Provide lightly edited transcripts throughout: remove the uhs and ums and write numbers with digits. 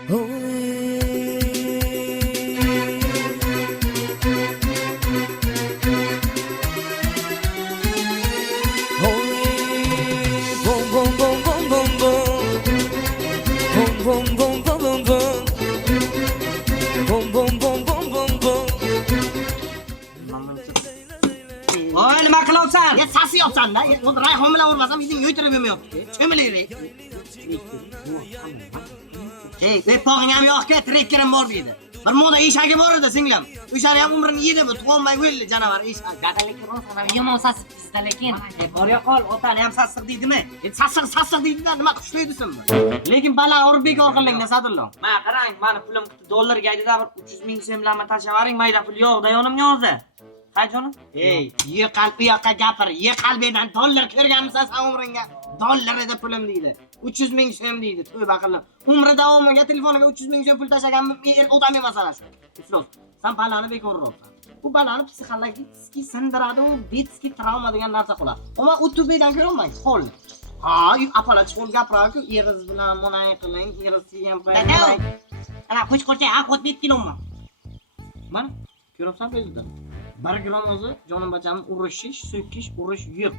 Oy, nima qilyapsan? Ya sasiyapsan-da. O'zi rayhon bilan urmasam, yuzing yo'ytirib yurmayapti. Cho'milaylik. Ey, pog'ing ham yo'q-ku, trekkerim bor deydi. Bir moda eshagi bor edi, singlim. O'shani ham umrini yedi bu, tug'olmay o'ldi janavar eshak. Dadalik ro'zg'or yomon sasib bizda lekin. Borya qol, otani ham sassiq deydimi? Sassiq deydi-da, nima qushlaydisanmi? Lekin baland urib bekor qilingda Sadullo. Ma qarang, meni pulim dollarga aydida bir 300 ming so'm bilan tashavaring, mayda pul yo'q-da yonimga hozir. Qachon? Ey, ye qalbi yoqqa gapir. Ye qalbidan dollar ko'rganmisan sen umringga? Dollar edi pulim deydi. 300 ming so'm deydi. Tövba qilib. Umri davomiga telefoniga 300 ming so'm pul tashlaganmi? Odam emas ana shu. Iflos. Sen balani bekor uribsan. Bu balani psixologik sindiradi, u bitski travma degan narsa qiladi. Ammo u tubidan ko'rolmaysiz, hol. Ha, apalachi hol gapiradi-ku, eriz bilan monay qiling, eriz ham qo'ying. Ana qo'shqorcha, qot bitkinomman. Mana, ko'ryapsan bezda. 1 gram o'zi jonim bacham urishish, so'kish, urish yo'q.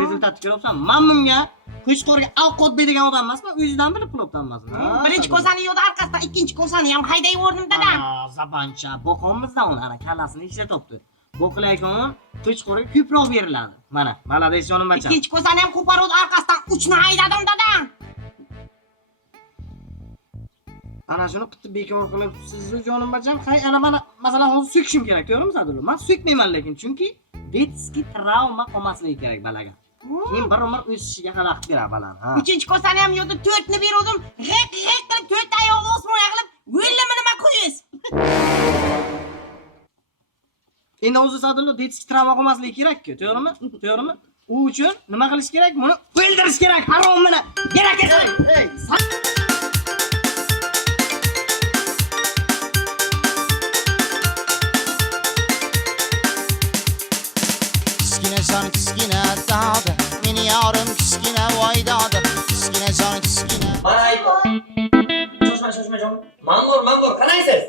Rezultatni ko'ryapsan. Men bunga qo'shqorga avqot beradigan odam emasman, o'zidan bilib qilibmanmi? Birinchi ko'zani yo'q arkasidan ikkinchi ko'zani ham haydayib o'rdim dada. Zabancha, boqonmizda uni ana kallasini ishlatibdi. Boqilaykan qo'shqorga ko'proq beriladi. Mana, malades jonim bacham. Ikkinchi ko'zani ham qo'parib arkasidan uchni haydadim dada. Ana shuni qitib bekor qilib sizni jonim bacham, hay ana mana masalan hozir so'kishim kerak, to'g'rimi Sadullo? Men so'kmayman lekin chunki detski travma qolmasligi kerak balaga. Keyin bir umr o'sishiga xalaqit beradi balan. Ha. Uchinchi ko'zani ham yo'qdi, 4 ni berdim. G'iq qilib 4 oyoqni osmonga qilib, "O'limi nima qo'ysiz?" Endi o'zi Sadullo detski travma qolmasligi kerak-ku, to'g'rimi? To'g'rimi? U uchun nima qilish kerak? Buni o'ldirish kerak, harom buni. Kerak ekan. Ey, kichkina dada meni yorim kichkina voy dada kichkina jon kichkina Mana aytdim. Shoshma jon. Mangor, qanaysiz?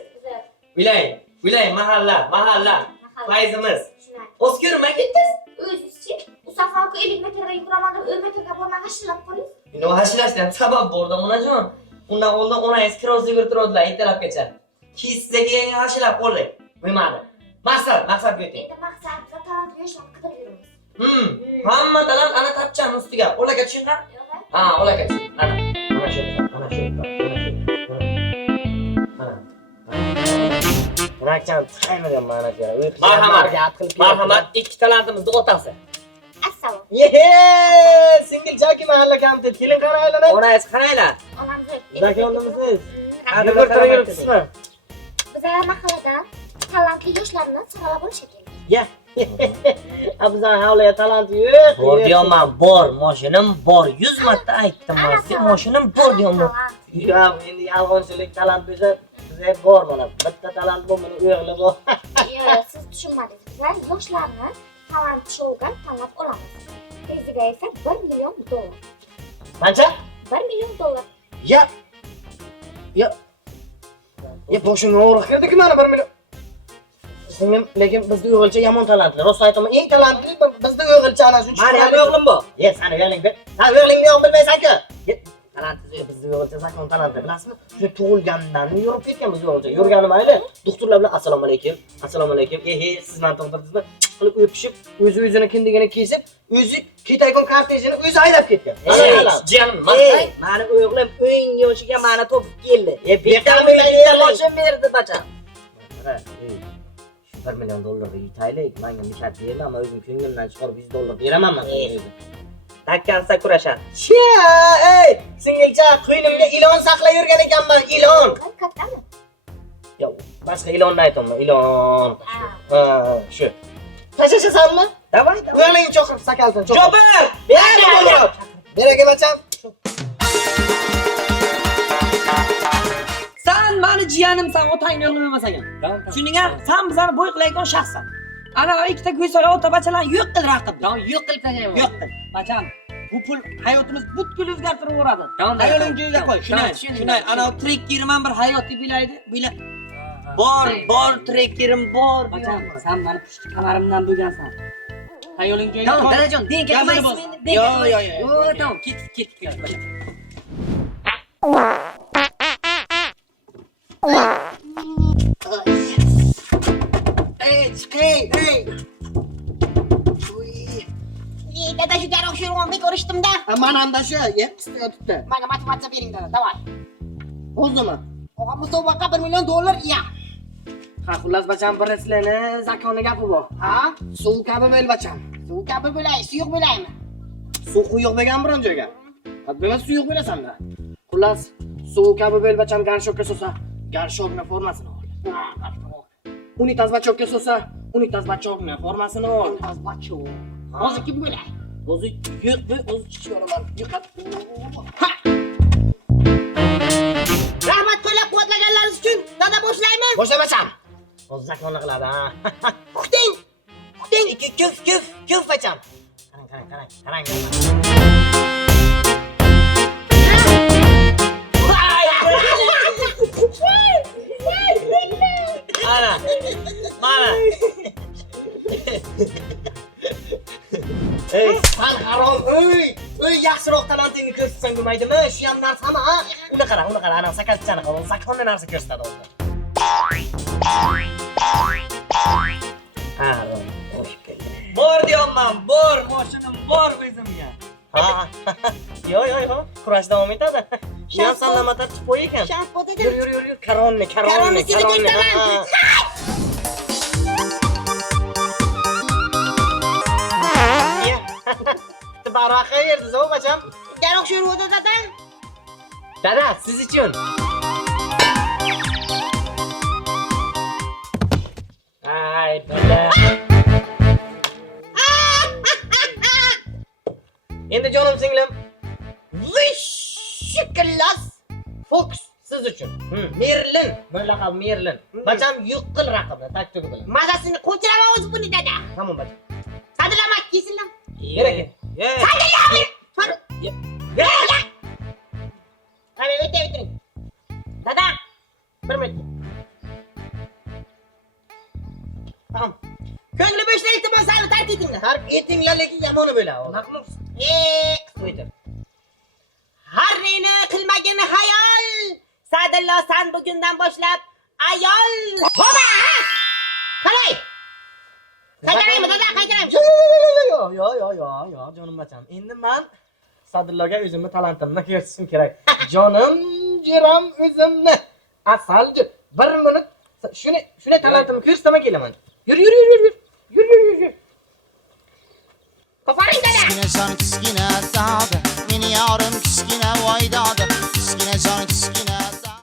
Vilay, mahalla. Fayzimiz. O'zgarma ketdingiz? O'zingizchi, bu safarga 50 metrga yuguraman deb 10 metrga bormay hashilab qo'ying. Uni hashilashdan sabab borda onajon. Undan oldin onangiz kiroz yugurtiradilar ertalabgacha. Keyin sizga hashilab qo'ydik. Qo'ymadi. Maqsad yo'q. Endi maqsadga talab yoshlar qidirib yuramiz. Hamma talant ana tapchan ustiga. Olaga tushinglar. Ha, olaga tushing. Ana shu. Rakam taymagan mana kerak. Marhamat, ikki talantimizni otasi. Assalom. Yehe! Singil joki mahalla kamti. Kelin qaraylar. Onangiz qaraylar. Onam zo'r. Zakonnimisiz? Hadi bir turibsizmi? Biz mahalladan talantli yoshlarni saralab olish kerak. Ya. Abzan havlaya talant yo'q. Bor diyoman, bor, mashinam bor. 100 marta aytdim men. Sen mashinam bor diyoman. Ya, endi yolg'onchilik talant bo'lsa, bizga bor mana. Bitta talant bor, meni o'g'li bor. Yo'q, siz tushunmadingiz. Biz yoshlarni talant shouga tanlab olamiz. Teziga esa $1 million. Qancha? $1 million. Ya boshimga og'riq kirdiki mana 1 million. Singlim, lekin bizda o'g'ilcha yomon talantli. Rost aytaman, eng talantli bizda o'g'ilcha ana shuncha. Meni ham o'g'lim bor. Ye, seni o'g'ling bir. Ha, o'g'lingni yo'q bilmaysan-ku. Talantli bizda o'g'ilcha zakon talantli, bilasizmi? Shu tug'ilgandan yurib ketgan biz o'g'ilcha. Yurgani mayli. Doktorlar bilan assalomu alaykum. Siz meni tug'dirdingizmi? Qilib o'pishib, o'zini kindigini kesib, o'zi ketayotgan kortejini o'zi haydab ketgan. Jiyanim, maqtay. Meni o'g'lim 10 yoshiga meni topib keldi. Bitta mashina berdi bacham. $1 million yutaylik, menga mishat berma, men o'zim ko'nglimdan chiqarib $100 beraman men. Takkansa kurashadi. Ey, singilcha, qo'ynimga ilon saqlab yurgan ekanman, ilon. Kattami? Yo'q, boshqa ilonni aytaman, ilon. Ha, shu. Tashlashasanmi? Davay. O'g'lingni chaqirib sakalsin, chaqir. Jobir! Beraka bacham. Sen meni jiyanimsan, otangni o'g'lim emas ekan. Tushundingmi? Sen bizani bo'y qilayotgan shaxssan. Ana ikkita go'sal ota bachalarni yo'q qil raqibni. Yo'q qilib tashlayman. Yo'q qil. Bacham, Bu pul hayotimiz butkul o'zgartirib yuboradi. Tamam, Hayoling joyiga qo'y. Shunday, ana trekkerim ham bir hayotiy bilaydi. Bor trekkerim bor. Bacham, sen meni pushti kamarimdan bo'lgansan. Hayoling joyiga qo'y. Tamam, Dadajon, den kelmaysiz endi. Yo. Tamam. Ket, bacham. Ey. Dada shu garoq shu ko'rishdimda. Manamda shu, yettita yotibdi. Menga motivatsiya bering dada, davay. O'zimi? Oqa musobaqa $1 million ya. Ha, xullas bacham birinchilarni zakoni gapi bor. Ha? Suv kabi bo'l bacham. Suv kabi bo'lay, suyuq bo'laymi? Suv quyuq bo'lgan biron joyga. Qadbela suyuq bo'lasan-da. Xullas, suv kabi bo'l bacham garshokka so'sa, garshokning formasini ol. Unitaz bachokka so'sa, unitaz bachokning formasini ol. Azbacho. Hozir kim bo'lay? O'zi yo'q, o'zi chiqaraman. Yiqat. Rahmat qo'llab-quvvatlaganlaringiz uchun dada boshlaymi? Boshla bacham. O'zi zakonni qiladi, ha. Kuting. Ikki kuf bacham. Qarang. Mana. Ey, sal harom, ey, yaxshiroq talantingni ko'rsatsan bo'lmaydimi? Shu ham narsami, ha? Uni qara, ana sakatchani qara, zakonni narsa ko'rsatadi o'zi. Harom. Bor deyapman, bor, mashinam bor o'zimga. Ha. Yo, kurash davom etadi. Shu ham sandan tartib qo'y ekan. Shans bo'dida. Yur. Karonni. Baroqa yerdiz, o bacham. Garoq shu yerda dada. Dada, siz uchun. Ay, dada. Endi jonim singlim. Vishiklas Fox siz uchun. Merlin, mulla qal Merlin. Bacham yuqqil raqibni taktik bilan. Mazasini qo'chiraman o'zi buni dada. Tamam bacham. Sadilamak kesinlar. Kerak. Sadilamak. Qani o'tayotring. Dada, bir minut. Tamam. Ko'ngli bo'shlar iltimos sal tark etinglar. Tark etinglar lekin yomoni bo'ladi. Naqmus. Qo'ydir. Har neni qilmagin hayol. Sadillo san bugundan boshlab ayol. Hoba! Qalay? Qaytaraymi dada, qaytaraymi? Yo, jonim bacham. Endi men Sadilloga o'zimni talantimni ko'rsatishim kerak. Jonim, jiram o'zimni. Asalji. 1 minut shuni talantimni ko'rsatama kelaman. Yur. Qo'paring dada. Kichkina jon kichkina